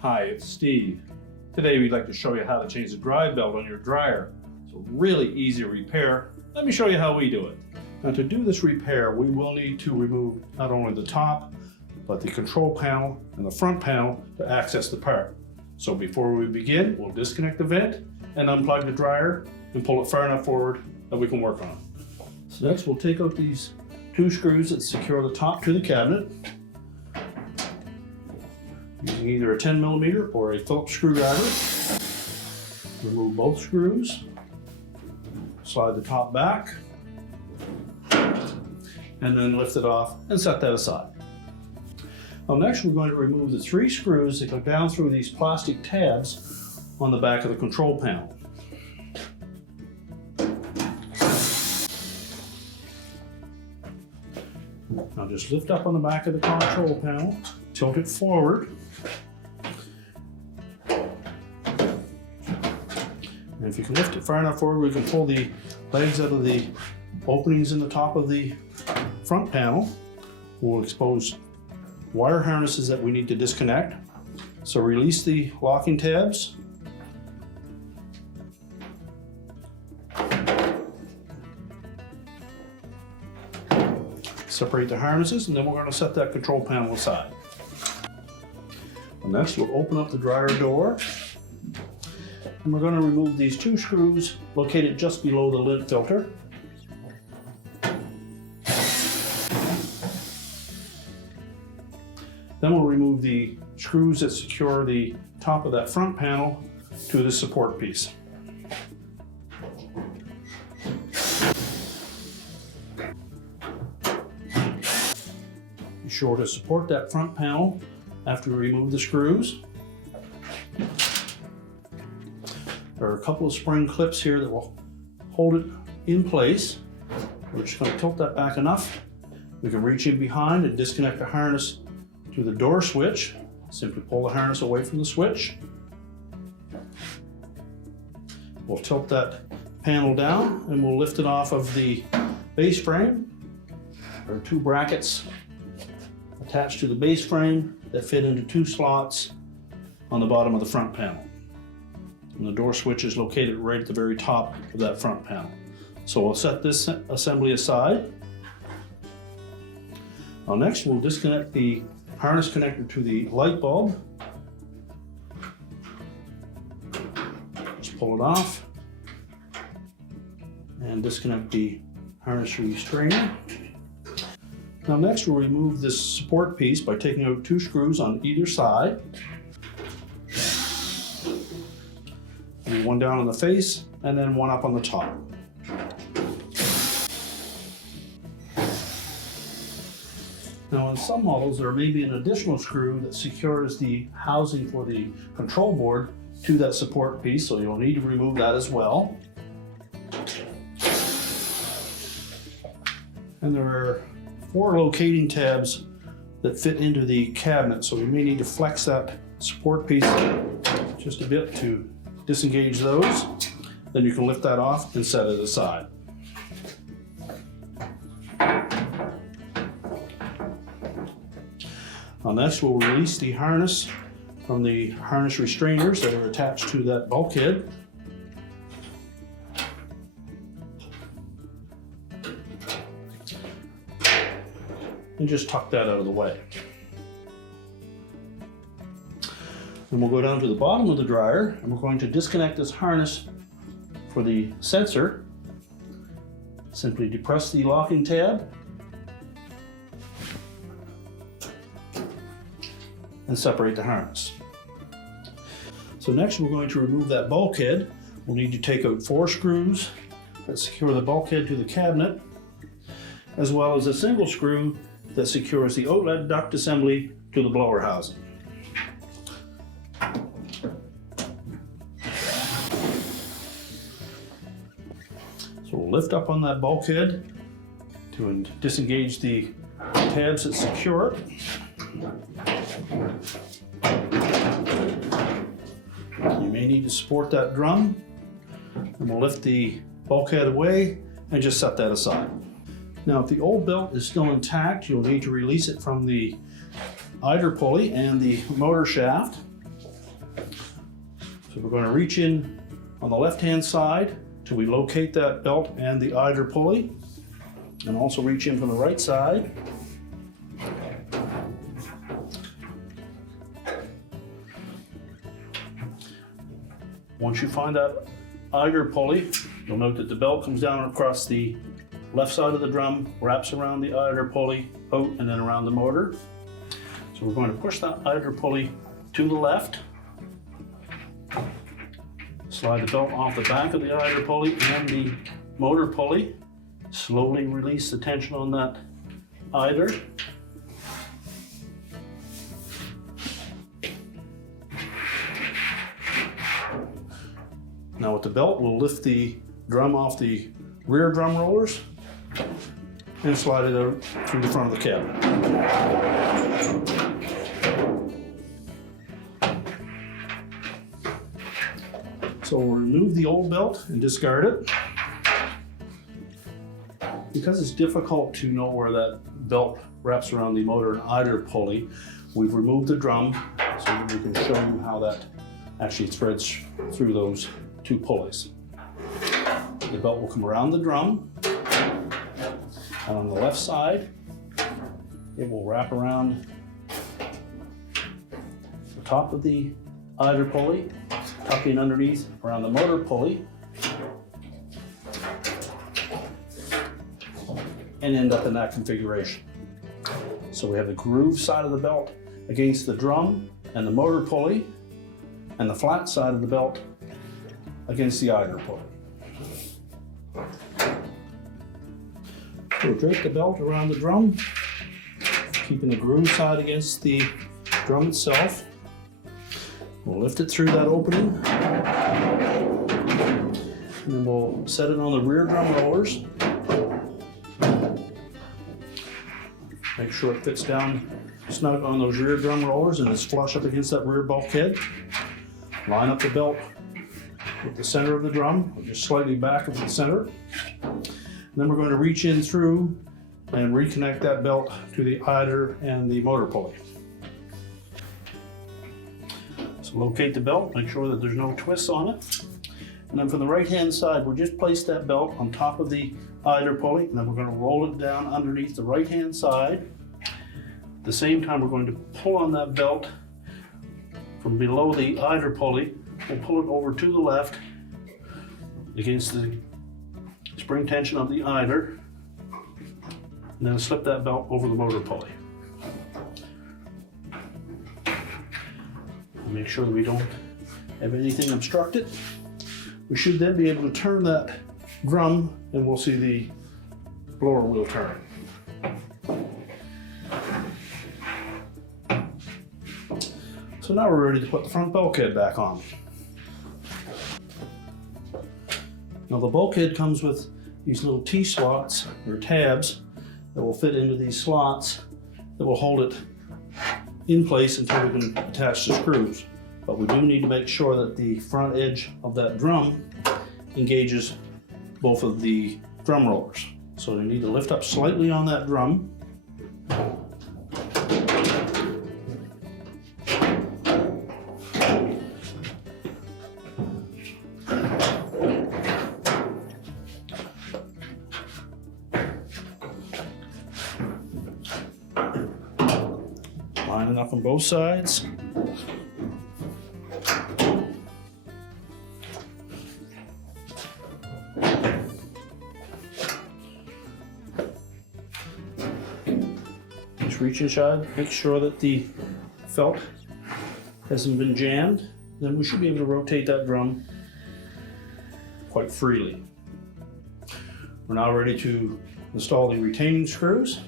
Hi, it's Steve. Today we'd like to show you how to change the drive belt on your dryer. It's a really easy repair. Let me show you how we do it. Now to do this repair, we will need to remove not only the top, but the control panel and the front panel to access the part. So before we begin, we'll disconnect the vent and unplug the dryer and pull it far enough forward that we can work on it. So next we'll take out these two screws that secure the top to the cabinet. Using either a 10mm or a Phillips screwdriver. Remove both screws. Slide the top back. And then lift it off and set that aside. Now next we're going to remove the three screws that go down through these plastic tabs on the back of the control panel. Now just lift up on the back of the control panel, tilt it forward. And if you can lift it far enough forward, we can pull the legs out of the openings in the top of the front panel. We'll expose wire harnesses that we need to disconnect. So release the locking tabs. Separate the harnesses, and then we're going to set that control panel aside. And next we'll open up the dryer door. And we're going to remove these two screws located just below the lint filter. Then we'll remove the screws that secure the top of that front panel to the support piece. Be sure to support that front panel after we remove the screws. There are a couple of spring clips here that will hold it in place. We're just going to tilt that back enough. We can reach in behind and disconnect the harness to the door switch. Simply pull the harness away from the switch. We'll tilt that panel down and we'll lift it off of the base frame. There are two brackets attached to the base frame that fit into two slots on the bottom of the front panel. And the door switch is located right at the very top of that front panel. So we'll set this assembly aside. Now next we'll disconnect the harness connector to the light bulb. Just pull it off and disconnect the harness restrainer. Now next we'll remove this support piece by taking out two screws on either side. One down on the face and then one up on the top. Now in some models there may be an additional screw that secures the housing for the control board to that support piece, so you'll need to remove that as well. And there are four locating tabs that fit into the cabinet, so we may need to flex that support piece just a bit to disengage those. Then you can lift that off and set it aside. Now next we'll release the harness from the harness restrainers that are attached to that bulkhead. And just tuck that out of the way. Then we'll go down to the bottom of the dryer and we're going to disconnect this harness for the sensor. Simply depress the locking tab and separate the harness. So next we're going to remove that bulkhead. We'll need to take out four screws that secure the bulkhead to the cabinet, as well as a single screw that secures the outlet duct assembly to the blower housing. So we'll lift up on that bulkhead to disengage the tabs that secure it. You may need to support that drum, and we'll lift the bulkhead away and just set that aside. Now, if the old belt is still intact, you'll need to release it from the idler pulley and the motor shaft. So we're going to reach in on the left-hand side till we locate that belt and the idler pulley, and also reach in from the right side. Once you find that idler pulley, you'll note that the belt comes down across the left side of the drum, wraps around the idler pulley, out and then around the motor. So we're going to push that idler pulley to the left, slide the belt off the back of the idler pulley and the motor pulley, slowly release the tension on that idler. Now with the belt, we'll lift the drum off the rear drum rollers and slide it out through the front of the cab. So we'll remove the old belt and discard it. Because it's difficult to know where that belt wraps around the motor and idler pulley, we've removed the drum so that we can show you how that actually threads through those two pulleys. The belt will come around the drum, and on the left side, it will wrap around the top of the idler pulley, tuck in underneath around the motor pulley, and end up in that configuration. So we have the groove side of the belt against the drum and the motor pulley, and the flat side of the belt against the idler pulley. We'll drape the belt around the drum, keeping the groove side against the drum itself. We'll lift it through that opening, and then we'll set it on the rear drum rollers. Make sure it fits down snug on those rear drum rollers and is flush up against that rear bulkhead. Line up the belt with the center of the drum, or just slightly back of the center. And then we're going to reach in through and reconnect that belt to the idler and the motor pulley. So locate the belt, make sure that there's no twists on it. And then from the right-hand side, we'll just place that belt on top of the idler pulley, and then we're going to roll it down underneath the right-hand side. At the same time, we're going to pull on that belt from below the idler pulley. We'll pull it over to the left against the spring tension of the idler, and then slip that belt over the motor pulley. Make sure that we don't have anything obstructed. We should then be able to turn that drum, and we'll see the blower wheel turn. So now we're ready to put the front bulkhead back on. Now the bulkhead comes with these little T-slots or tabs that will fit into these slots that will hold it in place until we can attach the screws. But we do need to make sure that the front edge of that drum engages both of the drum rollers. So you need to lift up slightly on that drum. Line it up on both sides. Just reach inside, make sure that the felt hasn't been jammed. Then we should be able to rotate that drum quite freely. We're now ready to install the retaining screws.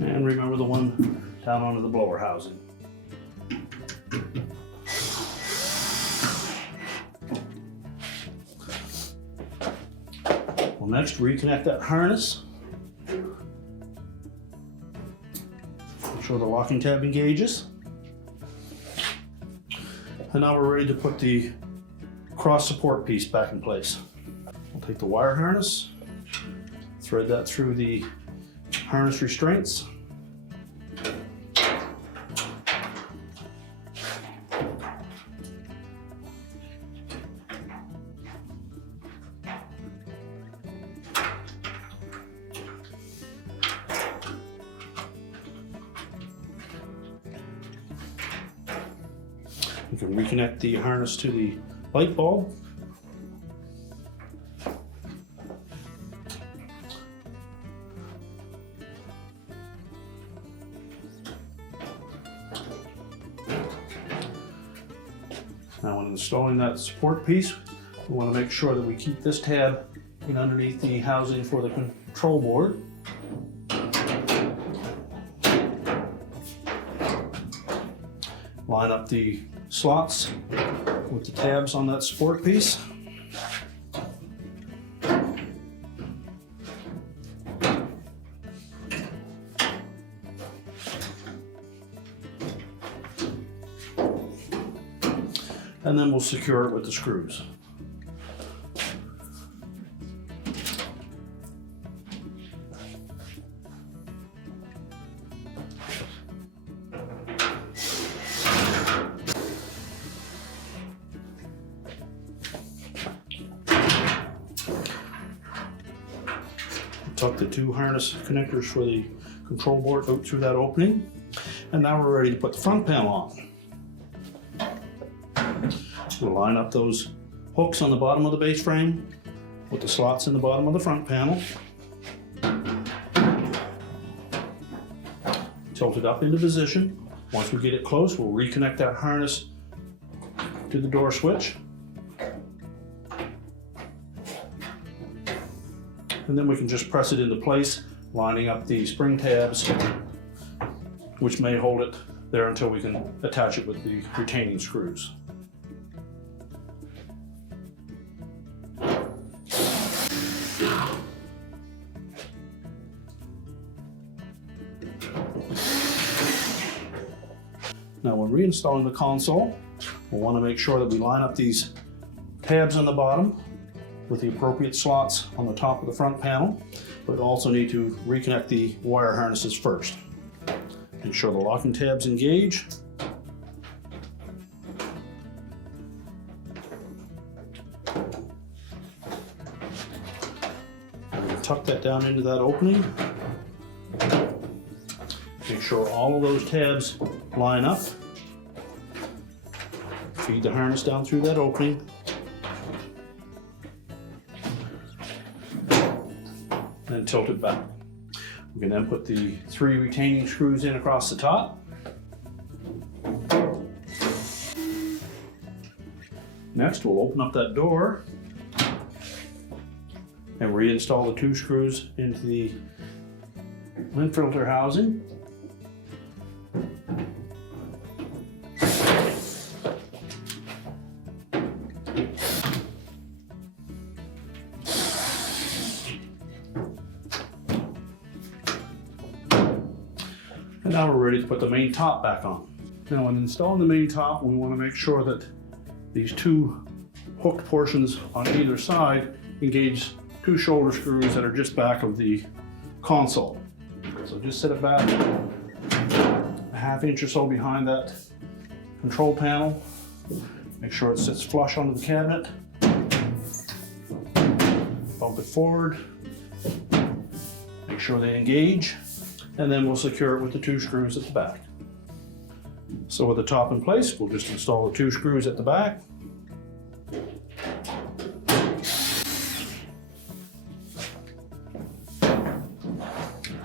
And remember the one down onto the blower housing. We'll next reconnect that harness. Make sure the locking tab engages. And now we're ready to put the cross support piece back in place. We'll take the wire harness, thread that through the harness restraints, You can reconnect the harness to the light bulb. Now when installing that support piece, we want to make sure that we keep this tab in underneath the housing for the control board. Line up the slots with the tabs on that support piece. And then we'll secure it with the screws. Tuck the two harness connectors for the control board out through that opening. And now we're ready to put the front panel on. We'll line up those hooks on the bottom of the base frame with the slots in the bottom of the front panel. Tilt it up into position. Once we get it close, we'll reconnect that harness to the door switch. And then we can just press it into place, lining up the spring tabs, which may hold it there until we can attach it with the retaining screws. Now when reinstalling the console, we'll want to make sure that we line up these tabs on the bottom with the appropriate slots on the top of the front panel, but also need to reconnect the wire harnesses first. Ensure the locking tabs engage. And tuck that down into that opening. Make sure all of those tabs line up. Feed the harness down through that opening. And tilt it back. We can then put the 3 retaining screws in across the top. Next, we'll open up that door and reinstall the 2 screws into the lint filter housing. And now we're ready to put the main top back on. Now when installing the main top, we want to make sure that these 2 hooked portions on either side engage 2 shoulder screws that are just back of the console. So just set it back a ½ inch or so behind that control panel. Make sure it sits flush onto the cabinet. Bump it forward. Make sure they engage. And then we'll secure it with the 2 screws at the back. So with the top in place, we'll just install the 2 screws at the back.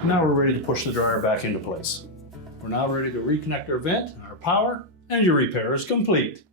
Now we're ready to push the dryer back into place. We're now ready to reconnect our vent, our power, and your repair is complete.